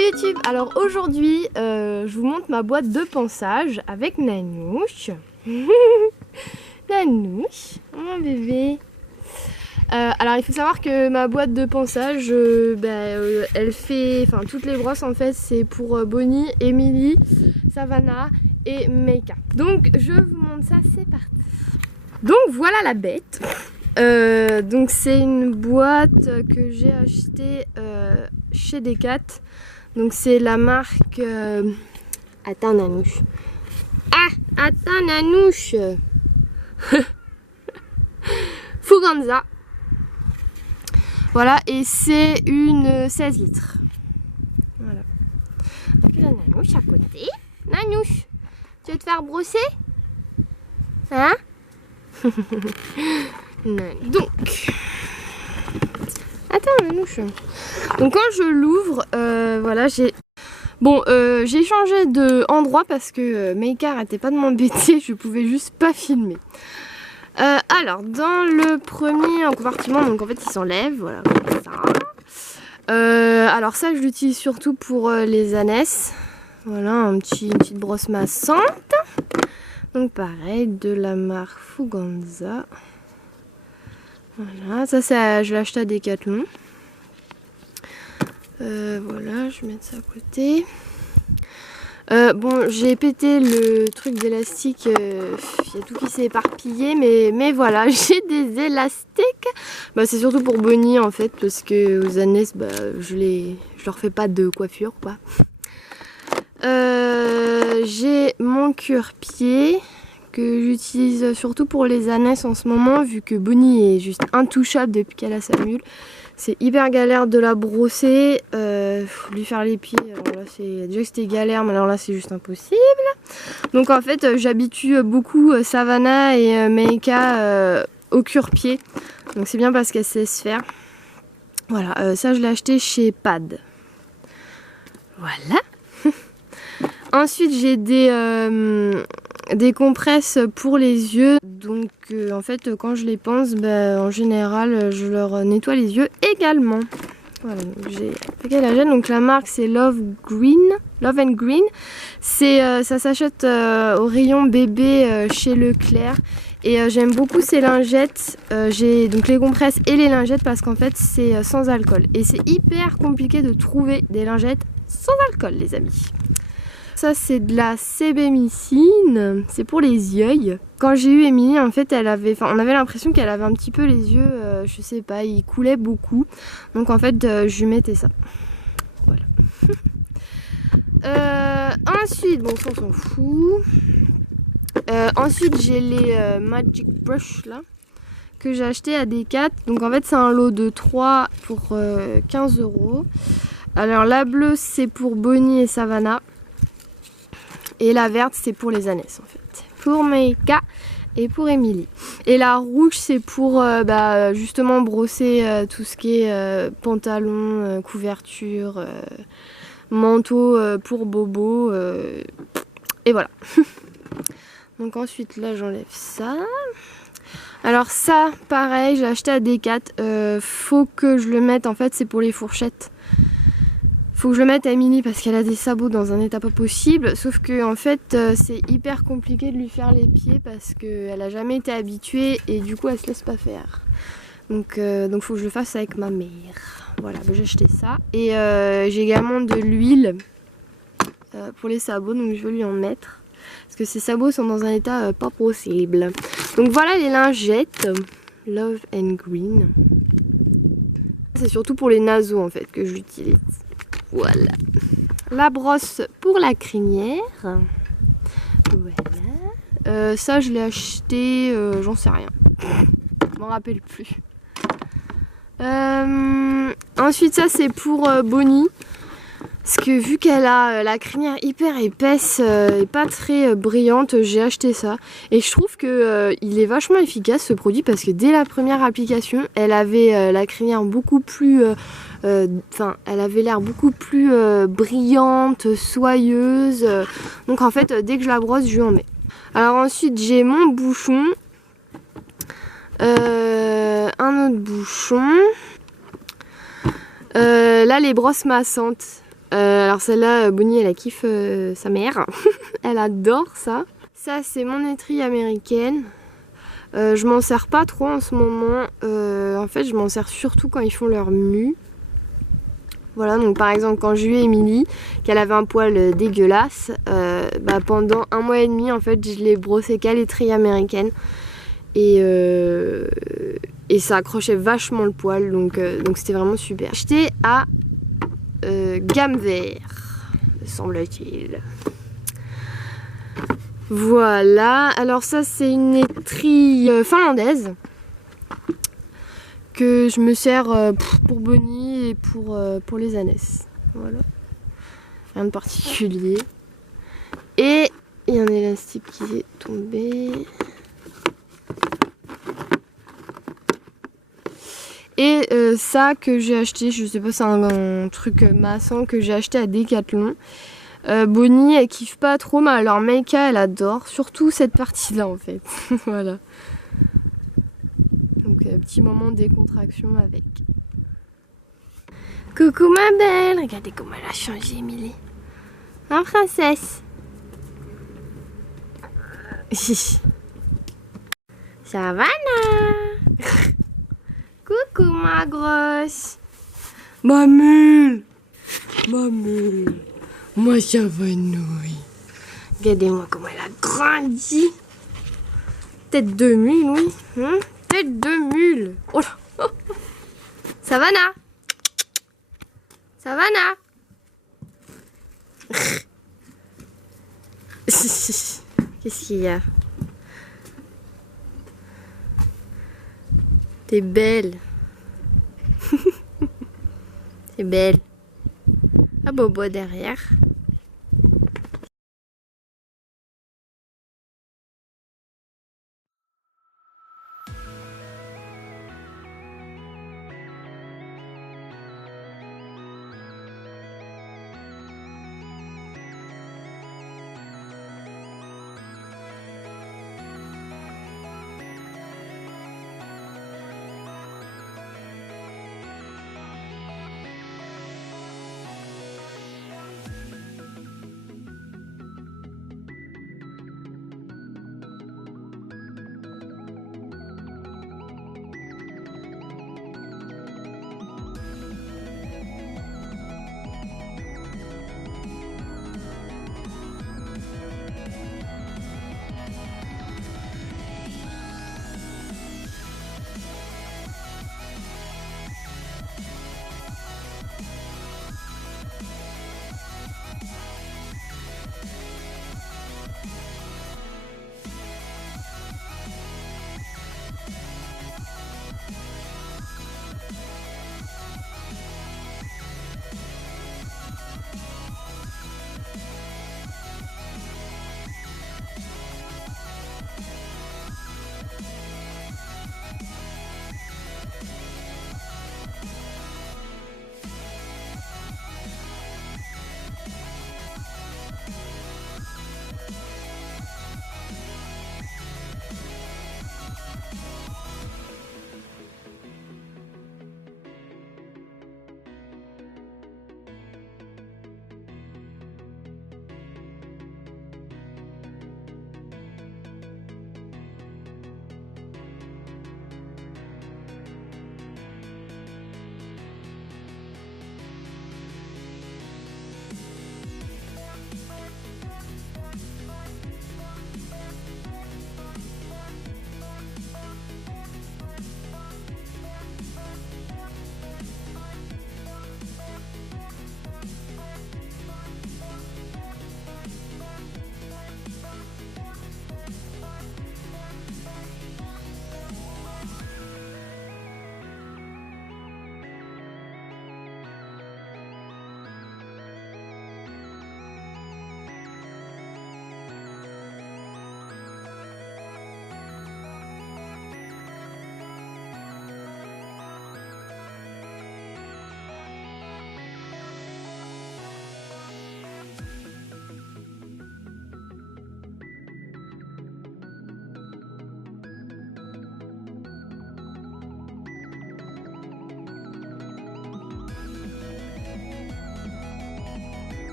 YouTube, alors aujourd'hui je vous montre ma boîte de ponçage avec Nanouche. Nanouche, mon bébé. Alors il faut savoir que ma boîte de ponçage, elle fait, enfin toutes les brosses en fait c'est pour Bonnie, Emily, Savannah et Meika. Donc je vous montre ça, c'est parti. Donc voilà la bête. Donc c'est une boîte que j'ai achetée chez Decat. Donc c'est la marque attends Nanouche. Ah attends Nanouche. Fuganza. Voilà, et c'est une 16 litres. Voilà. Donc la Nanouche à côté. Nanouche, tu veux te faire brosser? Hein? Donc, attends Nanouche. Donc quand je l'ouvre, voilà, j'ai changé d'endroit parce que Meika arrêtait pas de m'embêter, je pouvais juste pas filmer. Alors dans le premier compartiment, donc en fait il s'enlève, voilà comme ça. Alors ça je l'utilise surtout pour les ânesses. Voilà une petite brosse massante. Donc pareil, de la marque Fuganza. Voilà, ça je l'ai acheté à Decathlon. Voilà, je vais mettre ça à côté. Bon, j'ai pété le truc d'élastique, il y a tout qui s'est éparpillé, mais voilà, j'ai des élastiques. C'est surtout pour Bonnie en fait, parce que aux ânesses, je leur fais pas de coiffure quoi. J'ai mon cure-pied que j'utilise surtout pour les ânesses en ce moment, vu que Bonnie est juste intouchable depuis qu'elle a sa mule. C'est hyper galère de la brosser, lui faire les pieds, alors là déjà que c'était galère, mais alors là c'est juste impossible. Donc en fait j'habitue beaucoup Savannah et Meika au cure-pied, donc c'est bien parce qu'elle sait se faire. Voilà, ça je l'ai acheté chez Pad. Voilà. Ensuite j'ai des compresses pour les yeux, donc en fait quand je les pense, en général je leur nettoie les yeux également. Voilà, donc j'ai paquet la gêne, donc la marque c'est Love and Green. Ça s'achète au rayon bébé chez Leclerc. Et j'aime beaucoup ces lingettes, j'ai donc les compresses et les lingettes parce qu'en fait c'est sans alcool. Et c'est hyper compliqué de trouver des lingettes sans alcool les amis. Ça c'est de la sébémycine, c'est pour les yeux. Quand j'ai eu Emily en fait on avait l'impression qu'elle avait un petit peu les yeux, je sais pas, ils coulaient beaucoup. Donc en fait je lui mettais ça. Voilà. Ensuite, bon ça on s'en fout. Ensuite j'ai les Magic Brush là que j'ai acheté à Decat. Donc en fait c'est un lot de 3 pour 15 €. Alors la bleue c'est pour Bonnie et Savannah. Et la verte c'est pour les ânesses en fait. Pour Meika et pour Emily. Et la rouge c'est pour justement brosser tout ce qui est pantalon, couverture, manteau pour Bobo. Et voilà. Donc ensuite là j'enlève ça. Alors ça pareil j'ai acheté à Decat. Faut que je le mette en fait, c'est pour les fourchettes. Faut que je le mette à Emily parce qu'elle a des sabots dans un état pas possible. Sauf que en fait c'est hyper compliqué de lui faire les pieds parce qu'elle a jamais été habituée et du coup elle se laisse pas faire. Donc faut que je le fasse avec ma mère. Voilà, j'ai acheté ça. Et j'ai également de l'huile pour les sabots, donc je vais lui en mettre. Parce que ces sabots sont dans un état pas possible. Donc voilà les lingettes Love and Green. C'est surtout pour les naseaux en fait que j'utilise. Voilà. La brosse pour la crinière. Voilà. Ça je l'ai acheté, j'en sais rien. Je m'en rappelle plus. Ensuite ça c'est pour Bonnie. Parce que vu qu'elle a la crinière hyper épaisse et pas très brillante, j'ai acheté ça. Et je trouve que il est vachement efficace ce produit parce que dès la première application, elle avait la crinière beaucoup plus... elle avait l'air beaucoup plus brillante, soyeuse. Donc en fait, dès que je la brosse, je lui en mets. Alors ensuite, j'ai mon bouchon. Un autre bouchon. Là, les brosses massantes. Alors celle-là, Bonnie, elle a kiffe sa mère. Elle adore ça. Ça, c'est mon étrille américaine. Je m'en sers pas trop en ce moment. En fait, je m'en sers surtout quand ils font leur mue. Voilà, donc par exemple, quand j'ai eu Émilie, qu'elle avait un poil dégueulasse, pendant 1 mois et demi, en fait, je l'ai brossé qu'à l'étrille américaine. Et ça accrochait vachement le poil, donc c'était vraiment super. J'étais à gamme vert, semble-t-il. Voilà, alors ça c'est une étrille finlandaise que je me sers pour Bonnie et pour les ânesses. Voilà, rien de particulier. Et il y a un élastique qui est tombé. Et ça que j'ai acheté, je sais pas, c'est un truc massant que j'ai acheté à Decathlon. Bonnie, elle kiffe pas trop, mais alors Meika, elle adore. Surtout cette partie-là, en fait. Voilà. Donc, petit moment de décontraction avec. Coucou ma belle. Regardez comment elle a changé, Émilie. Hein, princesse? Ça va, là? Coucou ma grosse. Ma mule. Moi ça va nouille. Regardez-moi comment elle a grandi. Tête de mule, oui. Tête de mule. Oh là. Savannah. Savannah. Qu'est-ce qu'il y a? T'es belle. C'est belle. Ah Bobo derrière.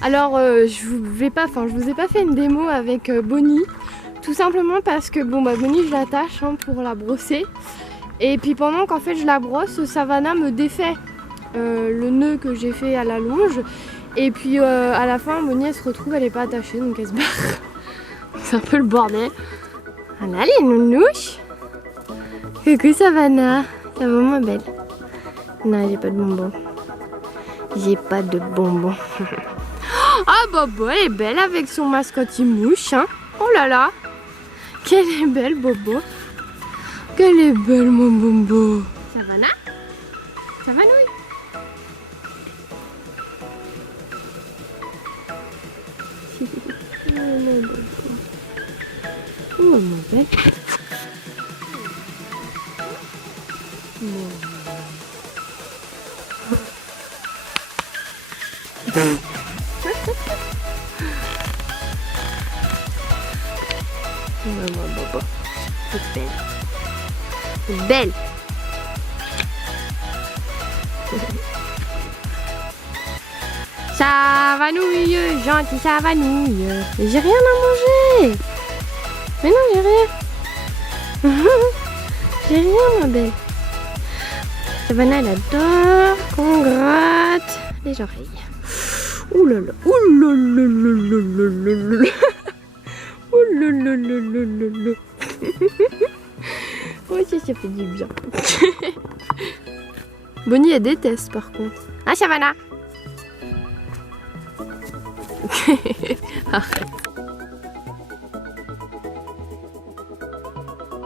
Alors je vous ai pas fait une démo avec Bonnie, tout simplement parce que bon bah Bonnie je l'attache hein, pour la brosser. Et puis pendant qu'en fait je la brosse, Savannah me défait le nœud que j'ai fait à la longe. Et puis à la fin Bonnie elle se retrouve, elle est pas attachée donc elle se barre. C'est un peu le bordel. Voilà les nounouches. Coucou Savannah, ça va ma belle? Non j'ai pas de bonbons. J'ai pas de bonbons. Ah Bobo, elle est belle avec son mascotte mouche hein. Oh là là, qu'elle est belle Bobo. Qu'elle est belle mon Bobo. Savannah, Savannouille. Oh ma belle. Maman Bobo, c'est belle. C'est belle. Savanouille, gentil Savanouille. Mais j'ai rien à manger. Mais non, j'ai rien. J'ai rien ma belle. Savannah elle adore qu'on gratte les oreilles. Ouh là là, ouh là là là là là là. Oh là là là là là là. Oh ça fait du bien. Bonnie elle déteste par contre. Ah Savannah. Arrête.